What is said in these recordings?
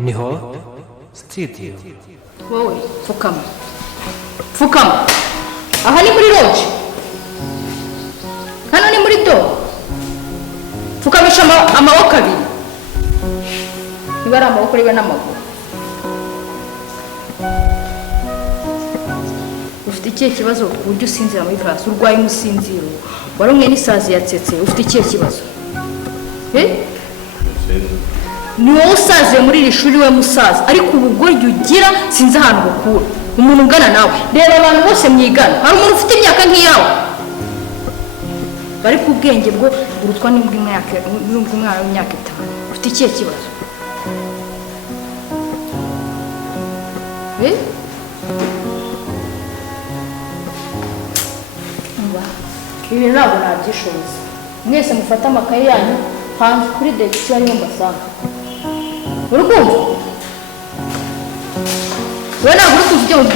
niho studio. Wowe fukama aha ni muri lodge, hano ni muri do. Fukamisha amaboko abiri, niba ari amaboko ribe n'amaguru. Ufite ikihe kibazo ku buryo usinzira muri class? Urwaye umusinziro, warumwe n'isazi yatsetse, ufite ikihe kibazo? Ni wowe usaziye muri iri shuri, we musaza, ariko ubugoryi ugira sinzi ahantu bukura. Umuntu ungana nawe, reba abantu bose mwigana, hari umuntu ufite imyaka nk'iyawe bari ku bwenge bwo urutwa n'umwaka w'imyaka 5. Ufite ikihe kibazo? Ibi ntabwo nabyishoboza. Mwese mufata amakaye yanyu hanze kuri desk ariyo mbasanga. Urukumva? Wewe ntabwo uri kuvuga ngo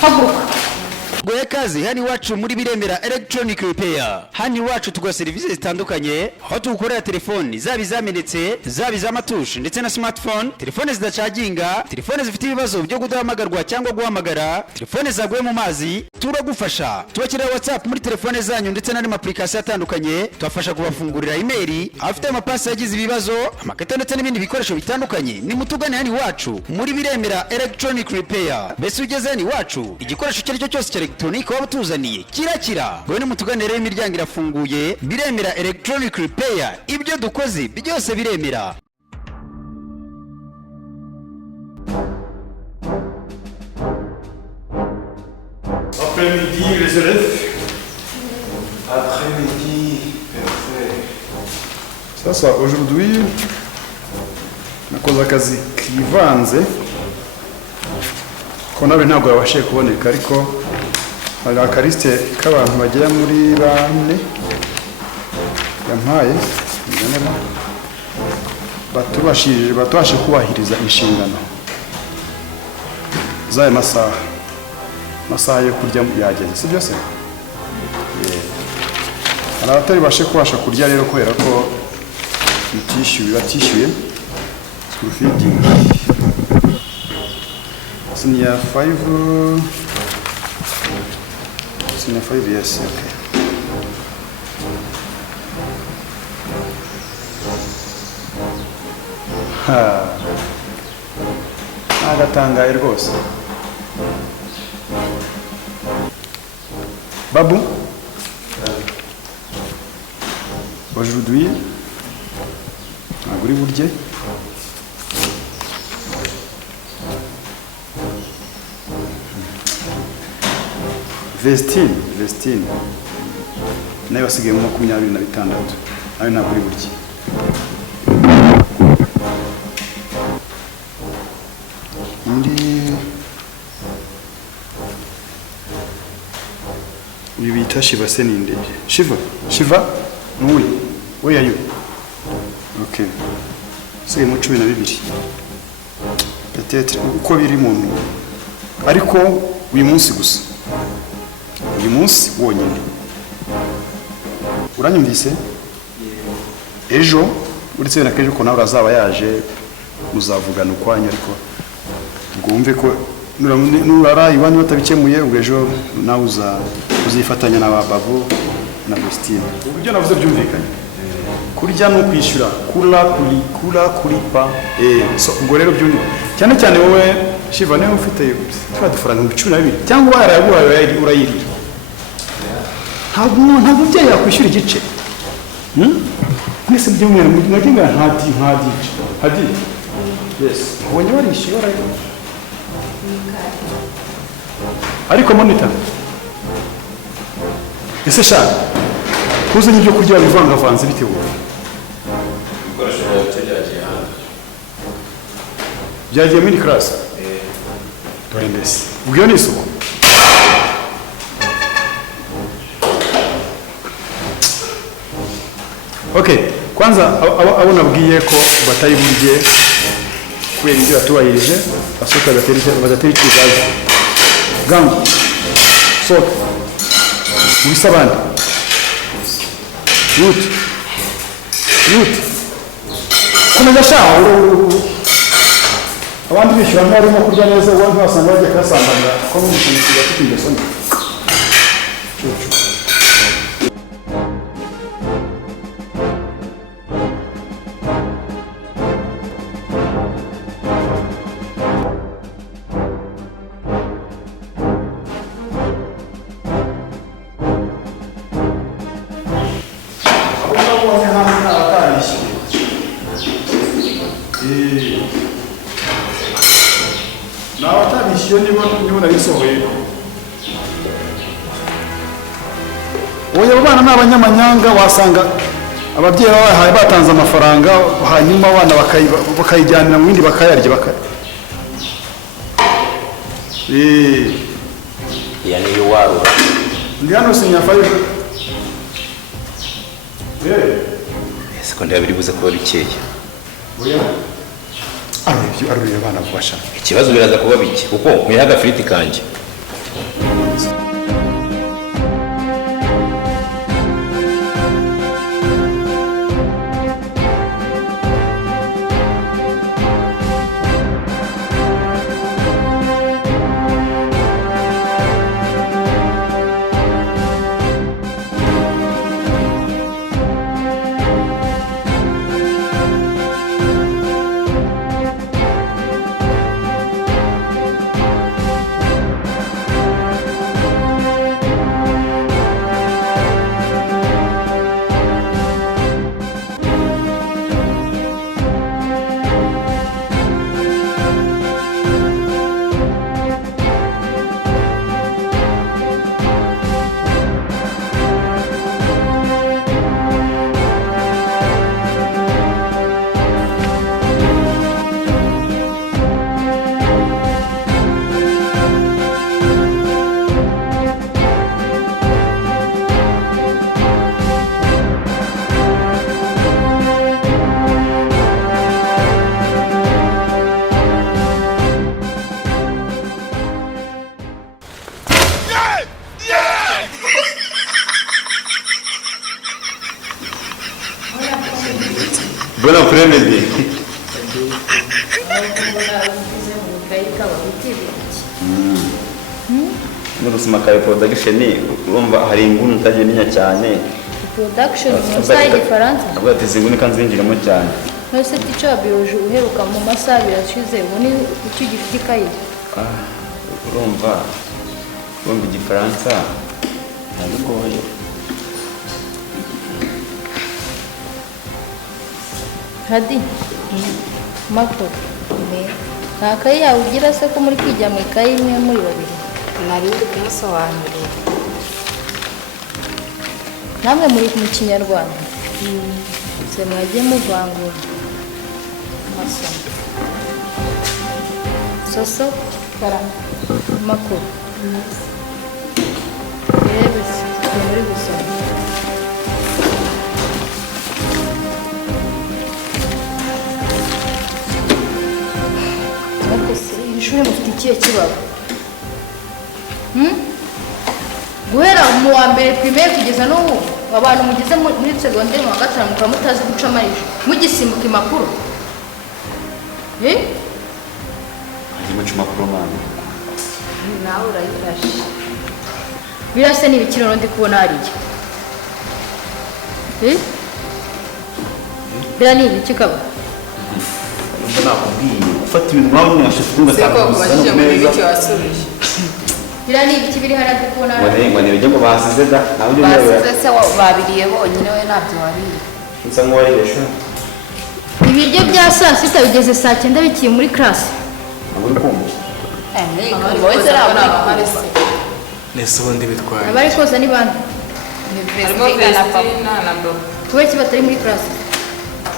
haguruka. Goye kazi hani wacu muri Biremera Electronic Repair. Hani wacu tugo services zitandukanye, aho tugukorera telefoni zaba izamenetse, zaba iz'amatushe ndetse na smartphone, telefone zidacaginga, telefone zifite ibibazo byo kudahamagarwa cyangwa guhamagara, telefone zaguye mu mazi, turagufasha. Tubakirira WhatsApp muri telefone zanyu ndetse n'andi application atandukanye, tubafasha kubafungurira email, afite amapasi yagize ibibazo, amakete ndetse n'ibindi bikoresho bitandukanye. Ni mutugane hani wacu muri Biremera Electronic Repair. Bese ugeze hani wacu, igikoresho cyaricyo cyose electronic waba tuzaniye kirakira. Ngo ni mutuganire, imiryango irafunguye. Biremera Electronic Repair, ibyo dukoze byose biremera. Après-midi les élèves. Après-midi, parfait. Sasa aujourd'hui nakoze akazi kivanze ko nawe ntabwo yabashije kuboneka, ariko hari akariste k'abantu bagera muri 4 yampaye batubashije kubahiriza inshingano z'aya masaha yo kurya yageze, si byose? Hari abatari bashe kubasha kurya rero kubera ko batishyuye school feeding. Senior 5, yes, okay. Agatangaye rwose. Babu, aujourd'hui ntabwo uri burye. Vestine nayo basigaye mu 26, nawe ntabwo uri burye. Uyu bita Shiva Seninde. Shiva? Where are you? Okay. Sigaye mu 12. Peut-être uko biri muntu. Ariko uyu munsi gusa. Uyu munsi wonyine. Uranyumvise? Ejo uretse na kejo ko nawe azaba yaje muzavugana ukwanyu, ariko ngumve ko nurara iwanyu batabikemuye ejo nawe uzifatanya na Babu na Vestine. Ubyo navuze byumvikanye. Kurya no kwishyura, kuri pa. So ubwo rero byundi. Cyane cyane wowe Shiva niwe ufite twadufaranga mu 12 cyangwa waraguhaye urayirira. Ntabwo bye yakwishyura igice. Mwese byo mwana muginga hadi. Yes. Ubonye warishyura ariko monitor. Ese sha kuzanye ibyo kurya bivangavanze bitewe. Byagiye muri class. Dore mbese. Ubwo ni isuku. Okay, kwanza abo nabwiye ko batayi burye kubera ibyo batubahirije, basoka bagatera ikizaza. Gangu. Soka. Ubisa abandi. Youth. komeza shaho abandi bishyura nk'arimo kurya neza uwo ntiwasanga bagiye kuyasambanya ko n'umushinga afite ingeso mbi nabatabishyuye nibo nabisohoye ubu abo bana ni abanyamanyanga wasanga ababyeyi babahaye batanze amafaranga hanyuma abana bakayijyanira mu bindi bakayarya iya niyo warura ndi hano sinyafaye ese ko ndabiri buze kuba bikeya arurira abana bubasha ikibazo biraza kuba bike kuko mwiha agafiriti kanjye Buon apremedi. N'ubuzima kawe production urumva hari inguni utageninya cyane. Production mu masaha y'igifaransa. Avuga ati zinguni kanzinjiramo cyane. Nose ticho wa biology uheruka mu masaha birashize ubone icyo gifite ikaye. Urumva igifaransa ntabigoye. Hadi Mako nta kayi yawe ugira se ko muri kwijya mu ikayi imwe muri babiri nari ndi kumusobanurira namwe muri mu kinyarwanda se mwagiye muvangura masomo soso Mako rero muri gusoma ishuri mufite ikihe kibazo guhera mu wa mbere primaire kugeza n'ubu abantu mugeze muri secondaire mu wa gatanu mukaba mutazi guca amarije mugisimbuka impapuro Ari muca impapuro mwana nawe urayifashe birase ni ibikino ndi kubona hariya bira ni ibiki kaba nakubwiye ufata ibintu mwabonye mwashafite seko kubashije mu biki wasubije bira ni ibiki biri hariya ndi kubona ngo nibijye ngo basize da nawe ujye basize se babiriye bonyine we ntabyo wariye usa nk'uwayiresha ibiryo bya saa sita bigeze saa 9 bikiye muri class uri kumva wese ari nese ubundi bitwaye abari koza ni bande harimo Vestina na Bobo kubera iki batari muri class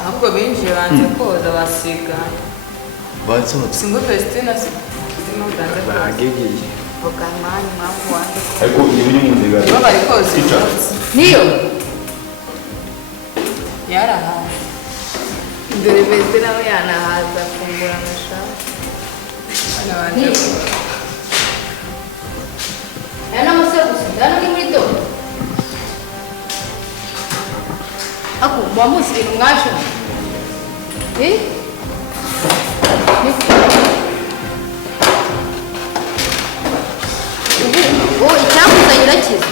ahubwo binjiye banze koza basiga basohotse singo Vestina zino ganze bagegeye bokamani mpamvu wanze ariko niba uri mu nzira niba bari koza niyo yarahaze dore Vestina we yanahaza kumbura amashati aya ni amasaro gusa ndana ni muri do ako muba muzi ibintu mwashoboye icyakuzanye urakiza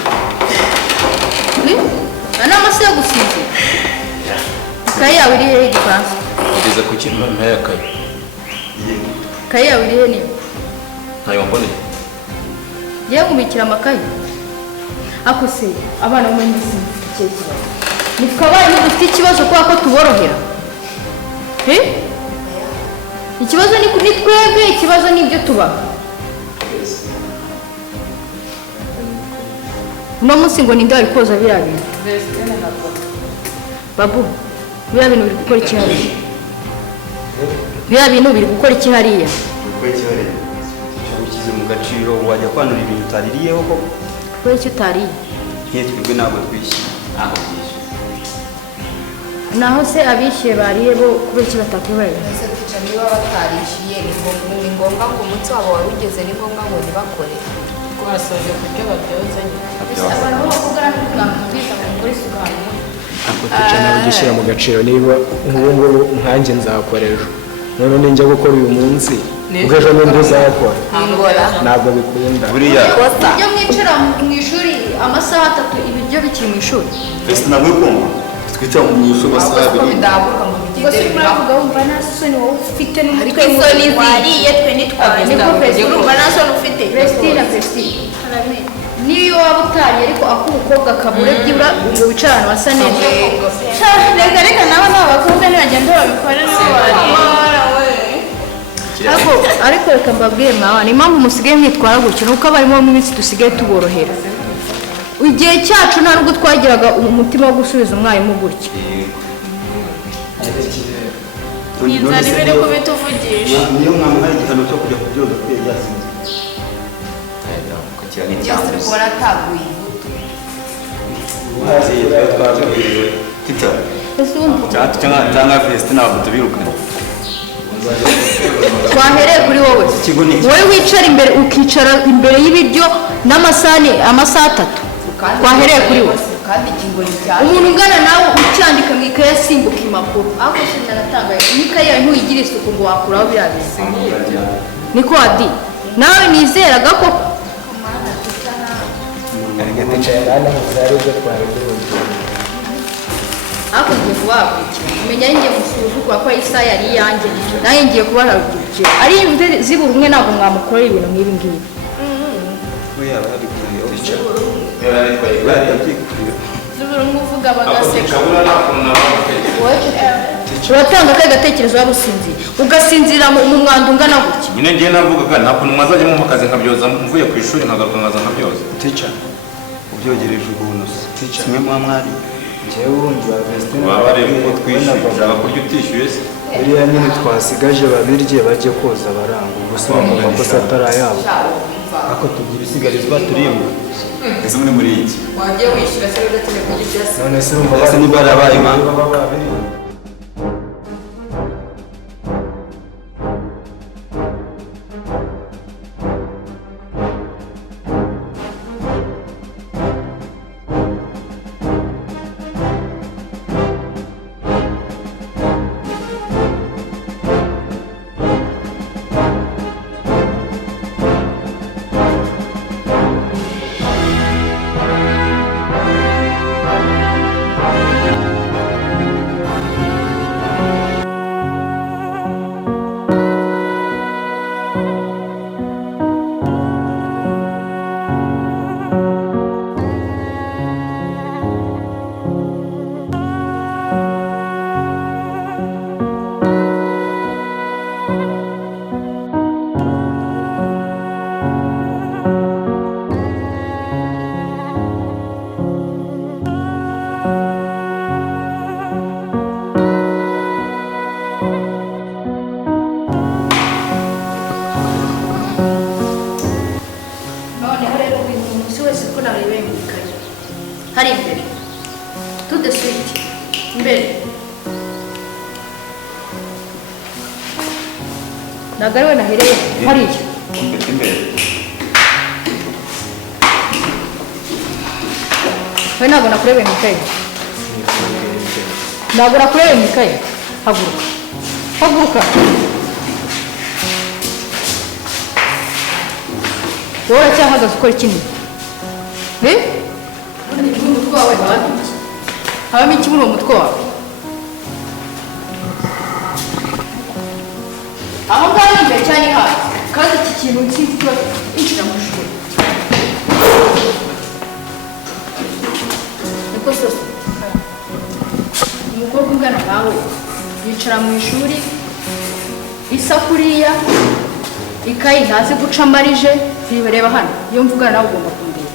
aya ni amasaha yo gusinzira ikayi yawe iri hehe igifaransa ugeze ku kintu ntayakaye ikayi yawe iri hehe niyo ntayo wamboneye ngiye kumubikira amakayi ako se abana bo muri minsi ikihe kibazo nitwabaye dufite ikibazo kubera ko tuborohera ikibazo ni twebwe ikibazo ni ibyo tubaha uno munsi ngo ninde wari koza biriya bintu babu biriya bintu biri gukora iki hariya biriya bintu biri gukora iki hariya gukora iki hariya ushyize mu gaciro wajya kwanura ibintu utaririyeho koko kubera icyo utariye nk'iyo twebwe ntabwo twishyuye ntabwo byishyuye naho se abishyuye bariye bo kubera iki batakubahiriza ese kwica niba batarishyuye ni ngombwa ngo umunsi wabo wari ugeze ni ngombwa ngo ntibakore kuko basoje ku byo babyozanye abantu bo bakugana no kuganga kubita ngo mugore isuku ahantu ntabwo twicara ugishyira mu gaciro niba nk'ubu ngubu nkanjye nzakora ejo none ninjya gukora uyu munsi ubwo ejo n'undi uzakora ntabwo bikunda buriya ibyo mwicara mu ishuri amasaha 3 ibiryo bikiri mu ishuri ese ntabwo kumva twita mu ishuri amasaha ahubwo abiri bidahaguruka ngo ubwo bigende se muravuga wumva nta soni wowe ufite n'umutwe isoni wariye twe ntitwabizi niko Vestine urumva nta soni ufite Vestine niyo waba utari ariko ak'umukobwa kabure byibura ngo wicara ahantu hasa neza reka nabo ni abakobwa ntibagenda babikora ariko reka mbabwire mwawe ni impamvu musigaye mwitwara gutyo nuko abarimo mu minsi dusigaye tuborohera igihe cyacu nta nubwo twagiraga umutima wo gusubiza umwarimu gutya inzara ibere kubituvugisha niyo mwamwe hari igihano cyo kujya kubyoza kubera byasinze ukakira byose nk'icyambuzi ukora ataguye imbuto iyo twabwiwe tita cyangwa Vestine ntabwo tubirukana twahereye kuri wowe wowe wicara imbere ukicara imbere y'ibiryo n'amasahani amasaha 3 twahereye kuri wowe kandi ikingo ni cyane umuntu ungana nawe ucyandika mu ikaye asimbuka impapuro ariko se naratangaye n'ikaye yawe ntuyigire isuku ngo wakuraho biriya bintu niko wadi nawe nizeraga ko ticaye hano hari ibyo twabigenza ariko ngiye kubakurikira umenya ari ngiye musuzugura ko isaha yari iyanjye nanjye ngiye kubararukira ari zibura umwe ntabwo mwamukorera ibintu nk'ibi ngibi zubura nk'uvuga bagaseka uratanga akahe gatekerezo waba usinzira ugasinzira mu mwanda ungana gutya nyine ngiye navugaga nta kuntu mwazajya mu kazi nkabyoza mvuye ku ishuri nkagaruka nkaza nkabyoza tica ubyogereje ubuntu kimwe mu mwari njyewe wundi wa Vestine baba bareba uko twishyuye ushaka kurya utishyuye se biriya nyine twasigaje babirye bajye koza baranga gusa mu makosa atari ayabo ako tugira isigarizwa turimba ese muri muri iki wagiye wishyura se udateye kurya se none se urumva ese niba yarabaye impamvu hari imbere tude switi imbere ntabwo ari we nahereye hariya imbere we ntabwo nakurebeye mu ikaye ntabwo nakurebeye mu ikaye haguruka haguruka wowe cyahagaze ukora iki umutwe wawe habamo iki muri uwo mutwe wawe aho ngaho ni imbere cyane hasi kandi iki kintu nsinzi kiba injira mu ishuri niko sose umukobwa ungana nawe yicara mu ishuri isa kuriya ikayi ntazi guca amarije reba hano iyo mvugana nawe ugomba kundeba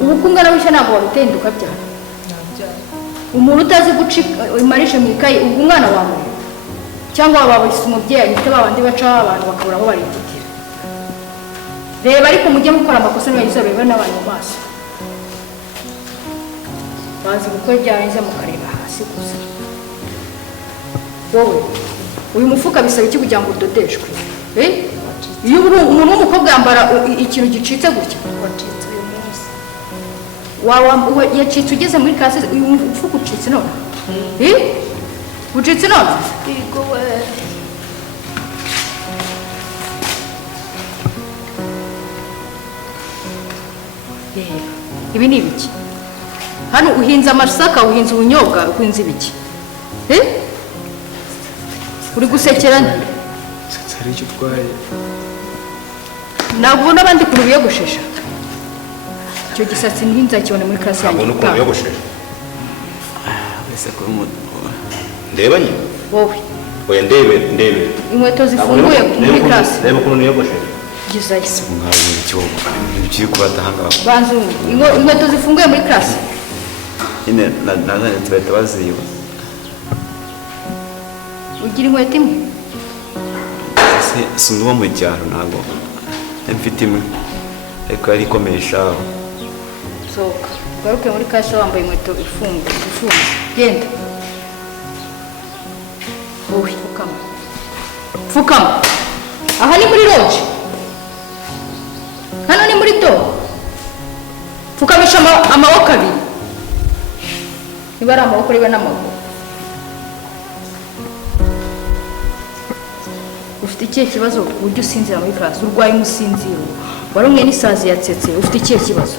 ubu ko ungana wishya ntabwo wabiteye ukabyara umuntu utazi guca imarije mu ikayi ubwo umwana wawe cyangwa wababise umubyeyi ahita babandi bacaho abantu bakabura aho barititira reba ariko mujye mukora amakosa ntibagize bareba n'abantu mu maso bazi gukora ibyarangiza mukareba hasi gusa wowe uyu mufuka bisaba iki kugira ngo udodeshwe iyo umuntu w'umukobwa yambara ikintu gicitse gutya wacitse uyu munsi yacitse ugeze muri classe uyu mufuka ucitse none ucitse none yego we ibi ni ibiki hano uhinze amasaka uhinze ubunyobwa uhinze ibiki uri gusekera nde hari icyo utwaye ntabwo ubona abandi kuntu biyogoshesha icyo gisatsi ntinzakibone muri classe yanjye ntabwo ukuntu biyogoshesha wese ko umuntu ndeba nyine wowe oya ndebe inkweto zifunguye muri classe reba ukuntu niyogoshesha gizayo ngaho icyo biri kubadahanga banzu inkweto zifunguye muri classe ine nazanye tubahita baziba ugira inkweto imwe sinzi uwo mu cyaro ntabwo mfite imwe ariko yari ikomeye ishaho sohoka ugaruke muri classe wambaye inkweto ifunze genda wowe pfukama aha ni muri lodge hano ni muri do pfukamisha amaboko abiri niba ari amaboko ribe n'amaguru ufite ikihe kibazo ku buryo usinzira muri classe urwaye umusinziro warumwe n'isazi yatsetse ufite ikihe kibazo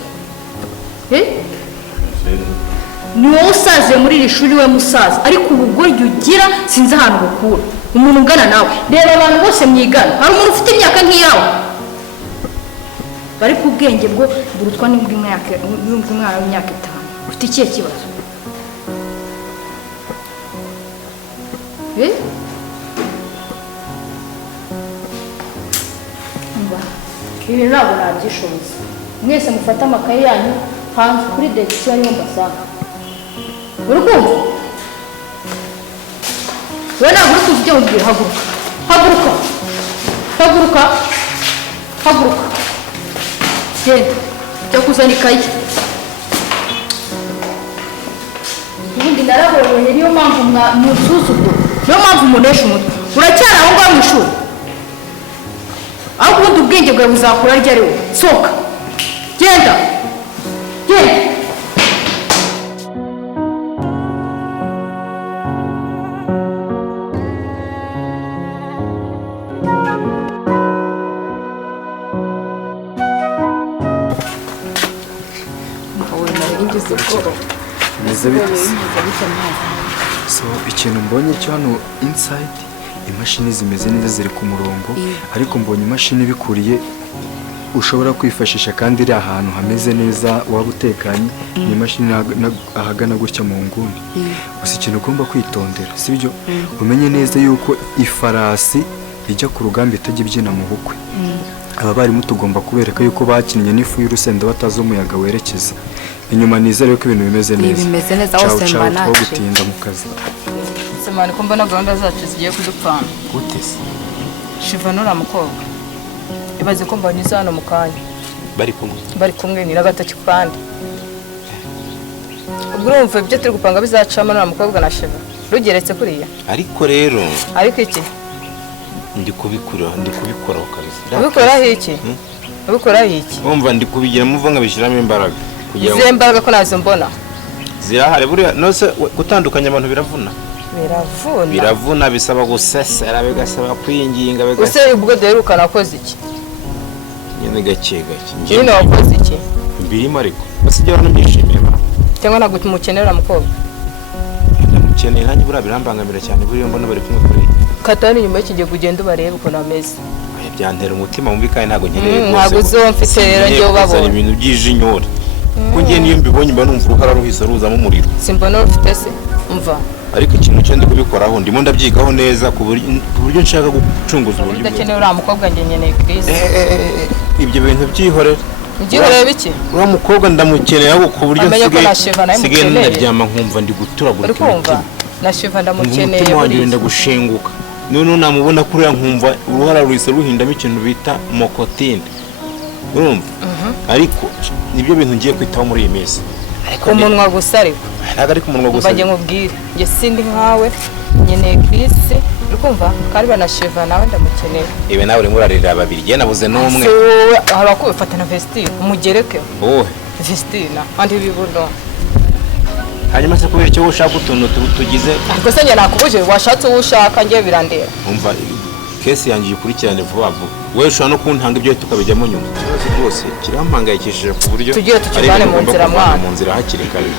ni wowe usaziye muri iri shuri we musaza ariko ubugoryi ugira sinzi ahantu bukura umuntu ungana nawe reba abantu bose mwigana hari umuntu ufite imyaka nk'iyawe bari ku bwenge bwo burutwa n'umwana w'imyaka 5 ufite ikihe kibazo ibi ntabwo nabyishoboza mwese mufate amakaye yanyu hanze kuri direkisiyo niyo mbasanga uri kumva wowe ntabwo uri kuva ibyo mubwiye haguruka genda jya kuzana ikayi ubundi naraboroye niyo mpamvu musuzugura niyo mpamvu munesha umutwe uracyari aho ngaho mu ishuri aho ubundi ubwenge bwawe buzakura arya ari wowe sohoka genda so ikintu mbonye cyo hano inside imashini zimeze neza ziri ku murongo ariko mbonye imashini bikuriye ushobora kwifashisha kandi iri ahantu hameze neza waba utekanye ni imashini ahagana gutya mu nguni gusa ikintu ugomba kwitondera sibyo umenye neza yuko ifarasi ijya ku rugamba itajya ibyina mu bukwe aba barimu tugomba kubereka yuko bakinnye n'ifu y'urusenda batazi umuyaga werekeza inyuma nizere ko ibintu bimeze neza bimeze neza hose mbanaje gutinda mu kazi semana ko mbona gahunda zacu zigiye kudupfana gute se shiva nura mukobwa ibaze ko mbanyuze hano mu kanya bari kumwe ni n'agatoki kandi ubwo urumva ibyo turi gupanga bizacamo nura mukobwa na shiva rugeretse kuriya ariko rero ariko iki ndi kubikora kabisa ubikora iki wumva ndi kubigira muva nkabishyiramo imbaraga izo mbaraga ko nazo mbona zirahari buriya nose gutandukanya abantu biravuna biravuna bisaba gusesera bigasaba kwinginga use ubwo deruka nakoze iki nyine gake nyine wakoze iki mbirimo ariko basijya banabyishimiye cyangwa ntabwo tumukenera mukobwa ndamukeneye nanjye buriya birambangamira cyane buriya mbona bari kumwe kuri katani nyuma y'iki gihe ugenda ubarebe ukuntu ameze byantera umutima wumva kandi ntabwo nkeneye ntabwo uzo mfite rero njye ubabona ibintu by'ijinyora kuko ngiye niyo mbibonye mba numva uruhara ruhise ruzamo umuriro simbona rufite se umva ariko ikintu cyo ndi kubikoraho ndimo ndabyigaho neza ku buryo nshaka gucunguza uburyo ndakeneye uriya mukobwa njye nkeneye Chris ibyo bintu byihorera byihorera biki uriya mukobwa ndamukeneye ahubwo ku buryo nsigaye naryama nkumva ndi guturagura kumva na Shiva ndamukeneye umutima wanjye wenda gushenguka none namubona kuri ya nkumva uruhara ruhise ruhindamo ikintu bita mokotine urumva ariko nibyo bintu ngiye kwitaho muri iyi minsi umunwa gusa ariko ntabwo ari ku munwa gusa mbaje nkubwire njye sindi nkawe nkeneye Chris urikumva kandi na Shiva nawe ndamukeneye ibe nawe urimo urarira babiri njye nabuze n'umwe haba kubifata na Vestine umugereke Vestine andi bibuno hanyuma se kubera icyo ushaka utuntu tugize ariko se njye nakubuje washatse uwo ushaka njye birandera umva kesi yanjye ikurikirane vuba vuba wowe ushobora no kuntanga ibyo tukabijyamo nyuma ikibazo rwose kirampangayikishije ku buryo tugiye tukivane mu nzira mwana mu nzira hakiri kare